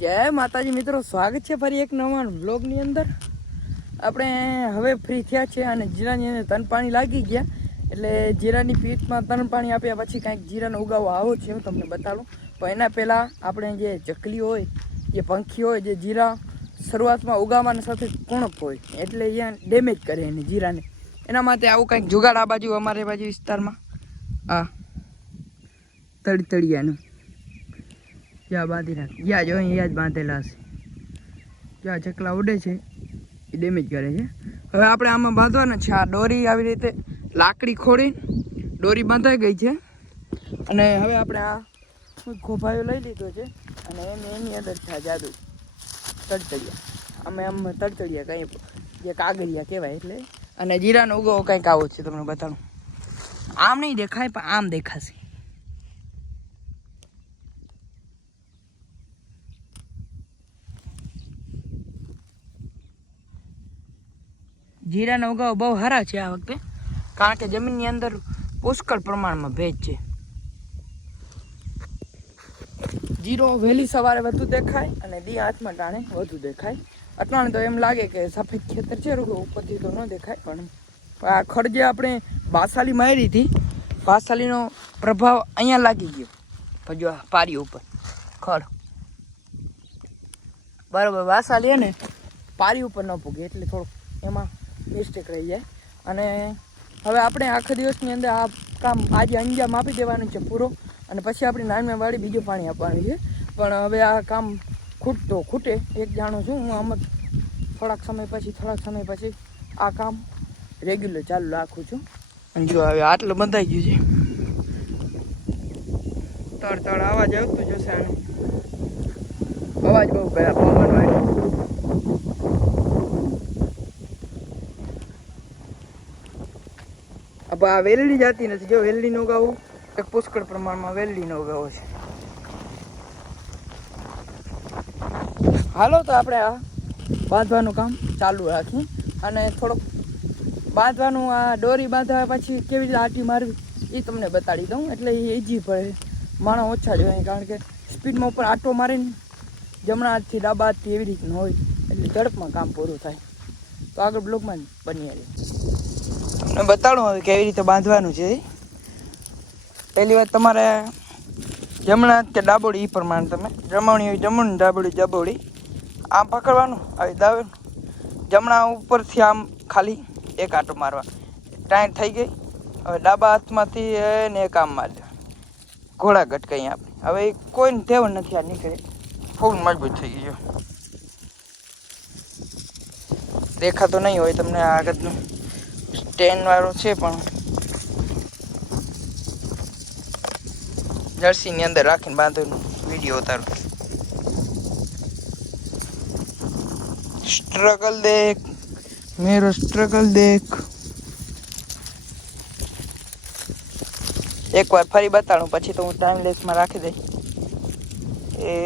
જય માતાજી મિત્રો, સ્વાગત છે ફરી એક નવા બ્લોગની અંદર. આપણે હવે ફ્રી થયા છે અને જીરાની અંદર તન પાણી લાગી ગયા. એટલે જીરાની પીઠમાં તન પાણી આપ્યા પછી કાંઈક જીરાનો ઉગાવો આવો છે, હું તમને બતાવું. પણ એના પહેલાં આપણે જે ચકલી હોય, જે પંખી હોય, જે જીરા શરૂઆતમાં ઉગાવવાની સાથે કુણપ હોય, એટલે અહીંયા ડેમેજ કરે એને જીરાને. એના માટે આવું કંઈક જુગાડ આ બાજુ અમારે બાજુ વિસ્તારમાં. આ તળતળિયાનું. જ્યાં બાંધી નાખ? યા જો અહીંયા જ બાંધેલા હશે. ત્યાં ચકલા ઉડે છે? એ ડેમેજ કરે છે. હવે આપણે આમાં બાંધવાના છે. આ દોરી આવી રીતે લાકડી ખોડી દોરી બાંધાઈ ગઈ છે. અને હવે આપણે આ ખોભાયો લઈ લીધો છે. અને એની એની અંદર છે જાદુ. તડતડિયા. અમે આમ તડતડિયા કંઈ જે કાગળિયા કહેવાય એટલે. અને જીરાનો ઉગો કંઈક આવો છે તમને બતાવું. આમ નહીં દેખાય, પણ આમ દેખાશે. જીરાના ઉગાવ બહુ સારા છે આ વખતે. કારણ કે જમીનની અંદર પુષ્કળ પ્રમાણમાં ભેજ છે. જીરો વહેલી સવારે વધુ દેખાય અને દી હાથમાં ટાણે વધુ દેખાય. અટવાણે તો એમ લાગે કે સફેદ ખેતર છે, રૂગો ઉપરથી તો ન દેખાય, પણ આ ખડ જે આપણે બાસાલી મારી હતી બાસાલીનો પ્રભાવ અહીંયા લાગી ગયો. પણ પારી ઉપર, ખડ. બરાબર બાસાલી ને, પારી ઉપર ન પૂગે, એટલે થોડુંક એમાં મિસ્ટેક રહી જાય. અને હવે આપણે આખા દિવસની અંદર આ કામ આજે અંજામ આપી દેવાનું છે પૂરો. અને પછી આપણી નાનમે વાળી બીજું પાણી આપવાનું છે. પણ હવે આ કામ ખૂટતો ખૂટે, એક જાણું છું. હું આમ થોડાક સમય પછી, થોડાક સમય પછી આ કામ રેગ્યુલર ચાલુ રાખું છું. જો હવે આટલું બંધાઈ ગયું છે. તળ તળ અવાજ આવતું જશે આને. અવાજ બહુ ગયા પવન વાળો આ વેલડી જાતી નથી. જો વેલડીનો ગાવો, એક પુષ્કળ પ્રમાણમાં વેલડીનો ગાવો છે. હાલો તો આપણે આ બાંધવાનું કામ ચાલુ રાખીએ. અને થોડોક બાંધવાનું, આ દોરી બાંધવા પછી કેવી રીતે આટી મારવી એ તમને બતાડી દઉં. એટલે એ ઇઝી પડે માણસ ઓછા જ હોય, કારણ કે સ્પીડમાં ઉપર આટો મારીને જમણા હાથથી ડાબા હાથથી એવી રીતનું હોય. એટલે ઝડપમાં કામ પૂરું થાય. તો આગળ બ્લોકમાં બની આવે તમને બતાડું હવે કેવી રીતે બાંધવાનું છે. પહેલી વાત તમારે જમણા કે ડાબોડી એ પ્રમાણે તમે જમણી હોય જમણ ડાબોડી ડાબોડી આમ પકડવાનું, આવી દાવે જમણા ઉપરથી આમ ખાલી એક આંટો મારવા. ટાઈટ થઈ ગઈ. હવે ડાબા હાથમાંથી એને એક આમ મારજો ઘોડા ગટકાઈ આપણે. હવે કોઈને ટેવ નથી આ નીકળે. ફૂલ મજબૂત થઈ ગયો દેખાતો નહીં હોય તમને આગળનું. સ્ટેન્ડ વાળો છે પણ. જર્સીની અંદર રાખીને બાંધો વીડિયો ઉતારો. સ્ટ્રગલ દેખ મેરો સ્ટ્રગલ દેખ એકવાર ફરી બતાડું, પછી તો હું ટાઈમ લેસમાં રાખી દઈશ એ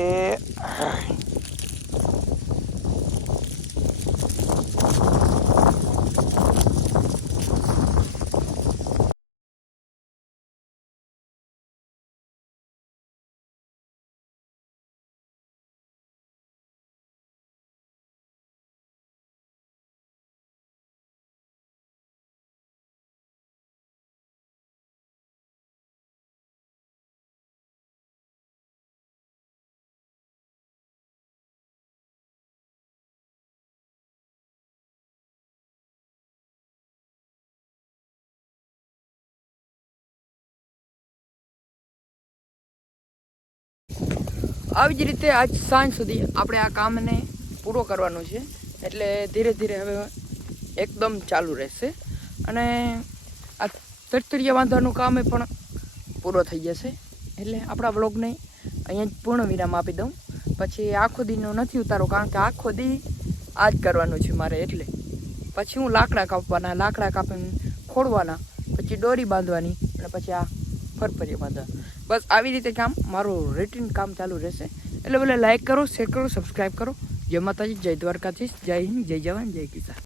આવી જ રીતે આજ સાંજ સુધી આપણે આ કામને પૂરો કરવાનું છે. એટલે ધીરે ધીરે હવે એકદમ ચાલુ રહેશે. અને આ તરતરિયા બાંધવાનું કામ પણ પૂરો થઈ જશે. એટલે આપણા બ્લોગને અહીંયા જ પૂર્ણ વિરામ આપી દઉં. પછી આખો દીનો નથી ઉતારો, કારણ કે આખો દી આ જ કરવાનું છે મારે એટલે. પછી હું લાકડા કાપવાના, લાકડા કાપીને ખોડવાના પછી દોરી બાંધવાની, અને પછી આ ફરફરીએ બાંધવા બસ આવી રીતે કામ, મારું રૂટીન કામ ચાલુ રહેશે. એટલે ભલે લાઈક કરો શેર કરો સબસ્ક્રાઈબ કરો. જય માતાજી, જય દ્વારકાધીશ, જય હિન્દ, જય જવાન, જય કિસાન.